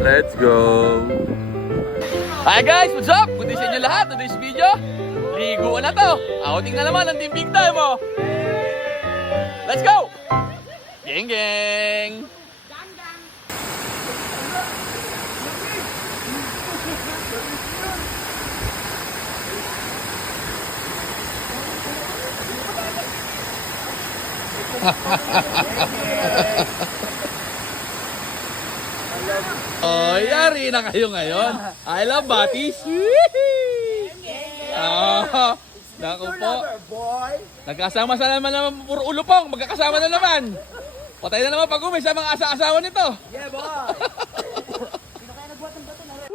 Let's go! Hi guys! What's up? Good day sa inyo lahat. Today's video, liguan na to. Outing na naman ang Team Big Time, oh. Let's go! Geng geng! Oh, yari na kayo ngayon. I love Batis. Oh, naku po. Nagkasama sa naman puro ulupong. Magkakasama na naman. Patay na naman pag-uwi sa mga asa-asawa nito. Yeah, boy. Sino kaya nagbuhat ng bato na rin?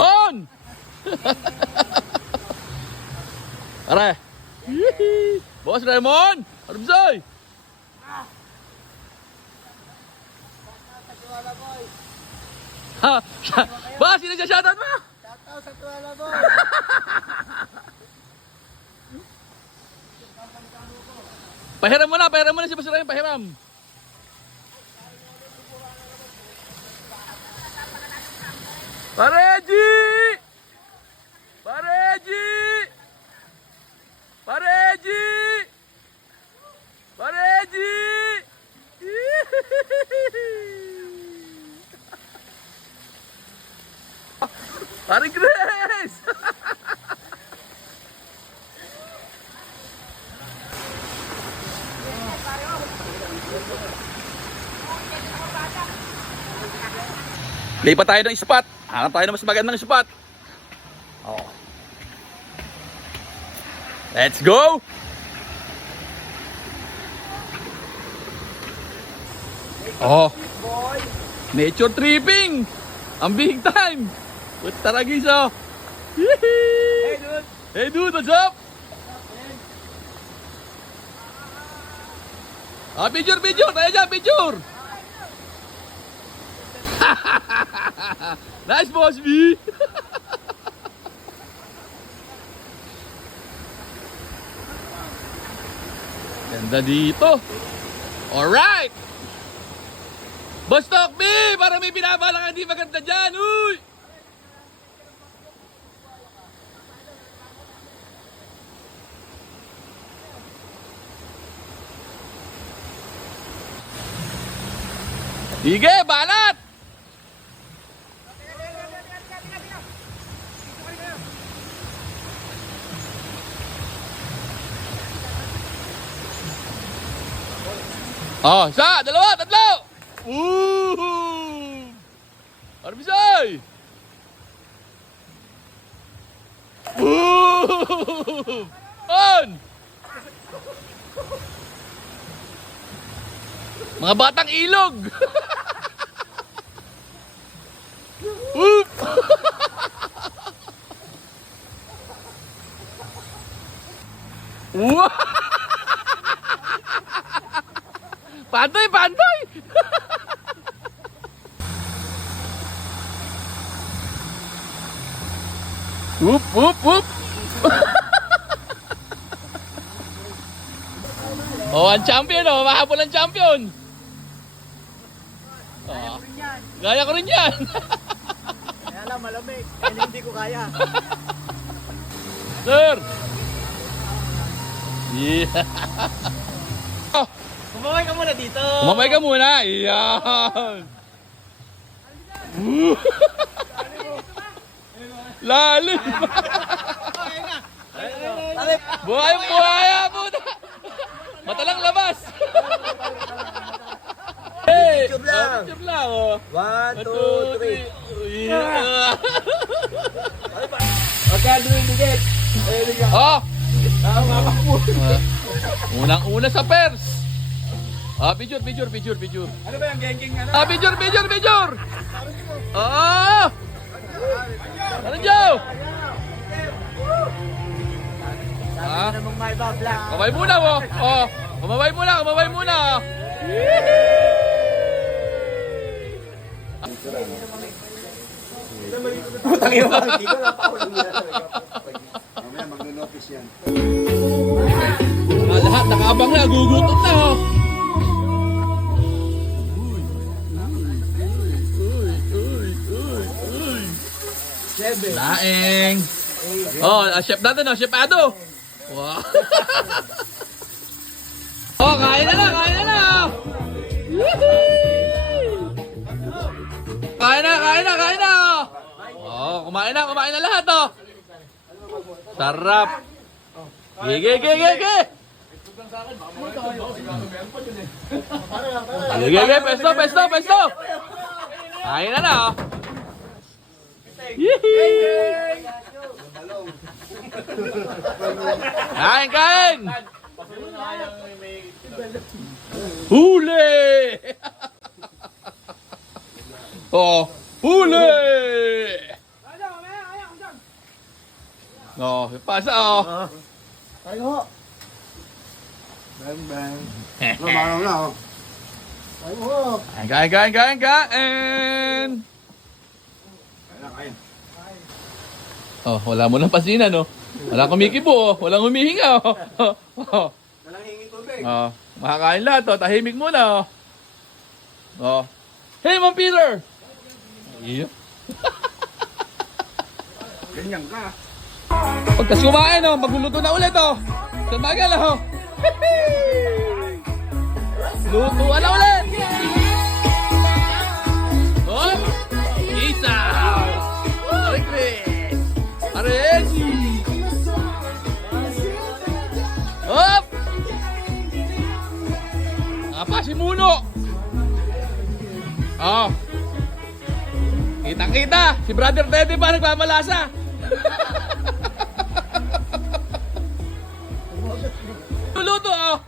On! Are. Boss Raymond! Arbzoy! Ha! Boss, sino siya shoutout mo? Shoutout sa Tuwala, boy. Pahiram mo na si Boss Raymond, pahiram. Pareji! Pareji! Pareji! Pareji! Pare Grace! Lipat tayo ng spot. Hanap tayo ng mas magandang spot. Oh. Let's go! Oh. Nature tripping! Ang big time! With Taragis, oh! Hey, dude. Hey dude, what's up? Ah, picture! Tayo dyan, picture! Nice, Boss B! Ganda dito. Alright! Boss Talk B! Para may binabala ka di maganda dyan, uy! Sige, balat! Oh, isa, dalawa, tatlo! Woo! Arbisay! Woo! On! Mga batang ilog! Whoop! Wow! Pantoy! Whoop! Oh, ang champion, oh. Mahabol ang champion. Oh. Gaya ko rin yan. Kaya lang, malamig. Kaya hindi ko kaya. Sir! Yeah! Oh, Kumaway ka muna dito. kumamay ka muna. Iyan! Lalim! Buhay puta! Matalang labas! Hey! Picture lang. Picture lang, oh. 1, 2, 3. Yeah! Okay, doing it. Oh! Unang-una sa pers. Ah, picture. Ano ba yung gengking ano? Ah, picture. Oo! Ano, Joe? Ah, Namang may babla. kamay muna mo. Oh, kumabay muna. Putang ina, hindi ko napaulan niya. Mamaya magno-note Fish yan. Mga lahat nakaabang na, gugutom na oh. Seven. Daeng. Oh, chef natin oh, chef Ado. Wow. Oh, kain na, kain na. Woohoo! Kain na. Oh, kumain na lahat oh. Sarap. Gege. Gege, pesto. Kain na oh. Yee! Kain! Huli! Oh, huli! Oh, pasa oh. Tayo. Bang. Lumarang na oh. Tayo. Kain! Oh, wala mo nang pasinan, no? Wala kumikibo, oh. Walang humihinga, oh. Oh. Walang hingi tubig. Oh, makakain lahat, oh. Tahimik muna, oh. Oh. Hey, Ma'am Peter! Iyo. Ganyan ka. Pagkas kumain, oh. Magluluto na ulit, oh. Sa bagal, oh. Lutuan na ulit! Oh! Isaw! Pare Chris! Pare Eji! Hop! Apa si Muno? Oh! Kitang-kita! Si Brother Teddy pa nagmamalasa! Luluto, oh!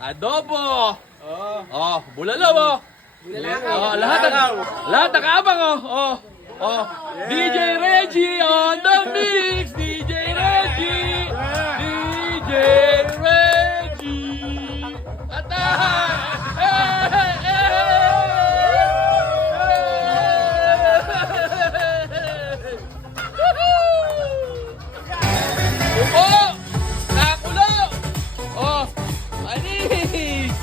Adobo! Oh, bulalaw, oh! Oh, lahat nakaabang, oh. Oh, DJ Reggie on the mix, DJ Reggie. Oh, nakulo. Oh, anis.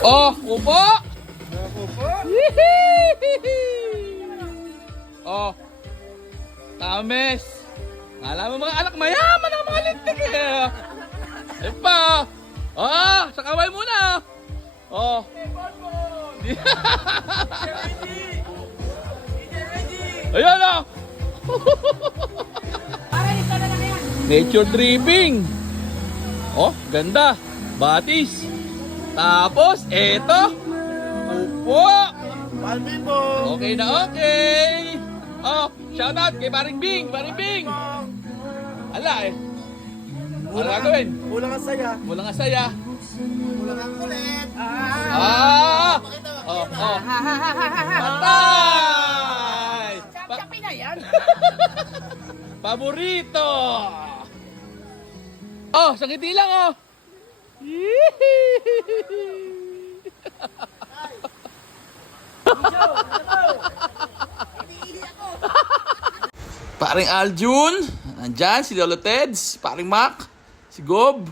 Oh, upo. Oh, tamis. Alam mo mga anak mayaman ang mga lintik eh. Eh pa. Oh, sa kaway muna. Oh. Ayan oh. Nature dripping. Oh, ganda. Batis. Tapos, eto. Upo. Palmibo. Okay na okay. Oh, shout out kay Paring Bing. Ala eh. Ano gagawin? Kulang ang saya. Walang asaya. Kulang ang kulit. Oh. Patay! Chap-chapin na yan. Paborito! Oh, sangiti lang oh. Paring Aljun, nandyan si Lolo Teds, paring Mac, si Gob,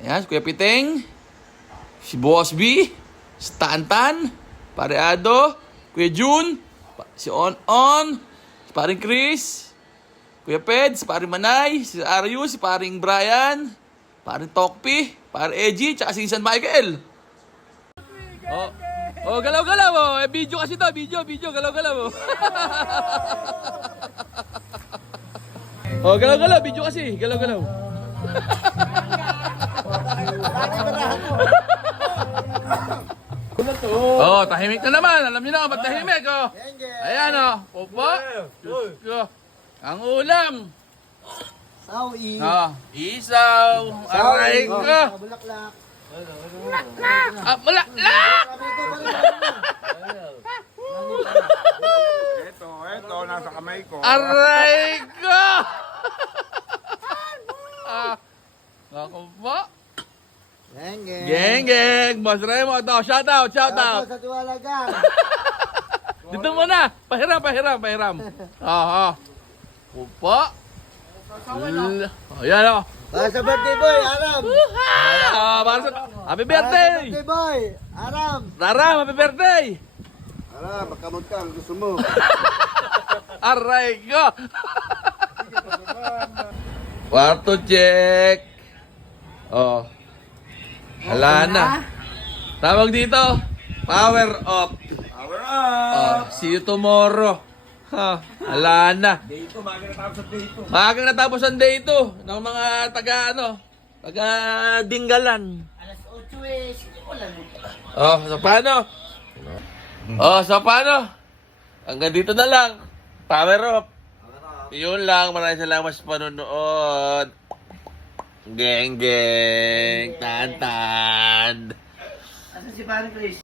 ayan, si Kuya Piteng, si Boss B, si Tantan, pare Ado, Kuya Jun, si On, si paring Chris, Kuya Peds, si paring Manay, si Aryu, si paring Brian, paring Tokpi, paring Eji, tsaka si San Michael. Oh, galaw-galaw oh. Eh, video kasi to, video, galaw-galaw oh. Oh, galaw-galaw, video kasi, galaw-galaw. Oh, tahimik na naman. Alam niyo na ba't tahimik oh. Ayan oh. Opo. Ang ulam. Sawi. Oh, isaw. Aray ko. Bulaklak. Ah, bulaklak. Ito, nasa kamay ko. Aray ko. Ako po. Geng. Boss Remo to. Shout out. Tapos sa Tiwalagang. Dito muna. Pahiram. Oo. Upo. Ayan o. Para sa birthday boy, Aram. Para sa... Happy Para sa birthday! birthday boy, Aram. Raram, happy birthday! Aram, magkamot ka, gusto mo. Aray ko! Kwarto check! Oh. Hala na. Tawag dito. Power off. Power Oh, see you tomorrow. Ha, hala na. Day ito, maga natapos sa day ito. Maagang natapos ang day ito ng mga taga Dinggalan. Alas 8 eh, sige ko lang. Oh, so paano? Oh, so paano? Hanggang dito na lang. Power off. Yun lang. Maraming salamat sa panonood. Geng, geng. Tan, tan. Asan si Paring Chris?